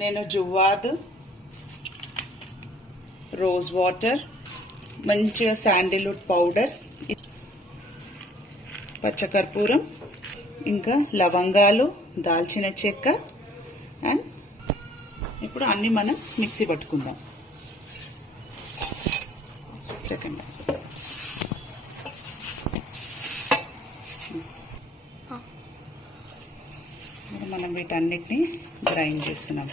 నేను జువ్వాదు, rose water, మంచిగా Sandalwood powder, పచ్చకర్పూరం, ఇంకా లవంగాలు, దాల్చిన చెక్క అండ్ ఇప్పుడు అన్నీ మనం మిక్సీ పట్టుకుందాం. సెకండ్ మనం వీటన్నిటిని గ్రైండ్ చేస్తున్నాం.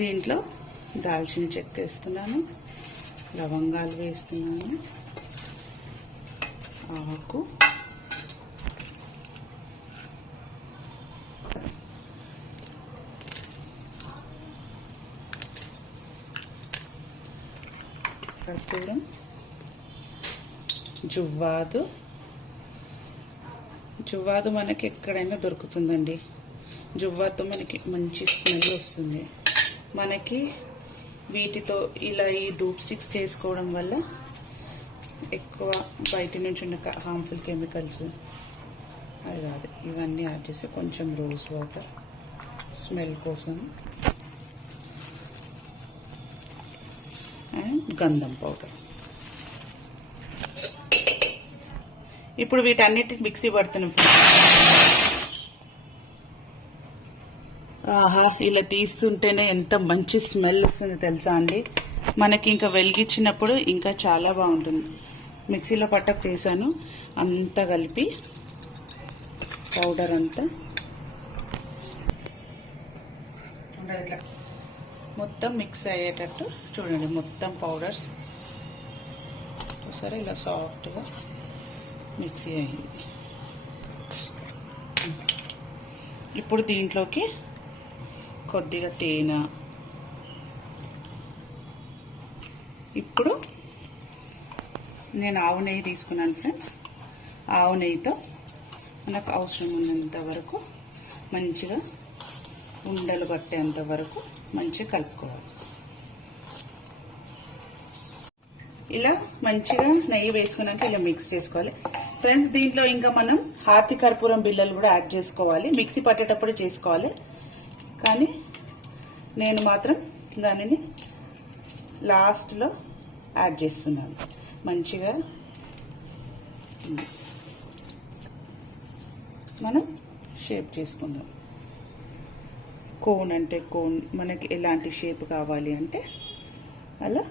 దీంట్లో దాల్చిన చెక్క వేస్తున్నాను, లవంగాలు వేస్తున్నాను, ఆకు, కర్పూరం, జువ్వాదు. జువ్వాదు మనకి ఎక్కడైనా దొరుకుతుందండి. జువ్వాదుతో మనకి మంచి స్మెల్ వస్తుంది. మనకి వీటితో ఇలా ఈ ధూప్ స్టిక్స్ చేసుకోవడం వల్ల ఎక్కువ బయట నుంచి ఉన్న హార్మ్ఫుల్ కెమికల్స్ అది కాదు, ఇవన్నీ యాడ్ చేసి కొంచెం రోజ్ వాటర్ స్మెల్ కోసం అండ్ గంధం పౌడర్. ఇప్పుడు వీటన్నిటికి మిక్సీ పడుతున్నాం. ఆహా, ఇలా తీస్తుంటేనే ఎంత మంచి స్మెల్ వస్తుంది తెలుసా అండి. మనకి ఇంకా వెలిగించినప్పుడు ఇంకా చాలా బాగుంటుంది. మిక్సీలో పట్టకు వేసాను, అంతా కలిపి పౌడర్ అంతా ఇట్లా మొత్తం మిక్స్ అయ్యేటట్టు చూడండి. మొత్తం పౌడర్స్ సరే ఇలా సాఫ్ట్గా మిక్సీ అయింది. ఇప్పుడు దీంట్లోకి కొద్దిగా తేనె, ఇప్పుడు నేను ఆవు నెయ్యి తీసుకున్నాను ఫ్రెండ్స్. ఆవు నెయ్యితో మనకు అవసరం ఉన్నంత వరకు మంచిగా ఉండలు పట్టేంత వరకు మంచిగా కలుపుకోవాలి. ఇలా మంచిగా నెయ్యి వేసుకున్నాక ఇలా మిక్స్ చేసుకోవాలి ఫ్రెండ్స్. దీంట్లో ఇంకా మనం హారతి కర్పూరం బిళ్ళలు కూడా యాడ్ చేసుకోవాలి. మిక్సీ పట్టేటప్పుడు చేసుకోవాలి, కానీ నేను మాత్రం దానిని లాస్ట్లో యాడ్ చేస్తున్నాను. మంచిగా మనం షేప్ చేసుకుందాం. కోన్ అంటే కోన్, మనకి ఎలాంటి షేప్ కావాలి అంటే అలా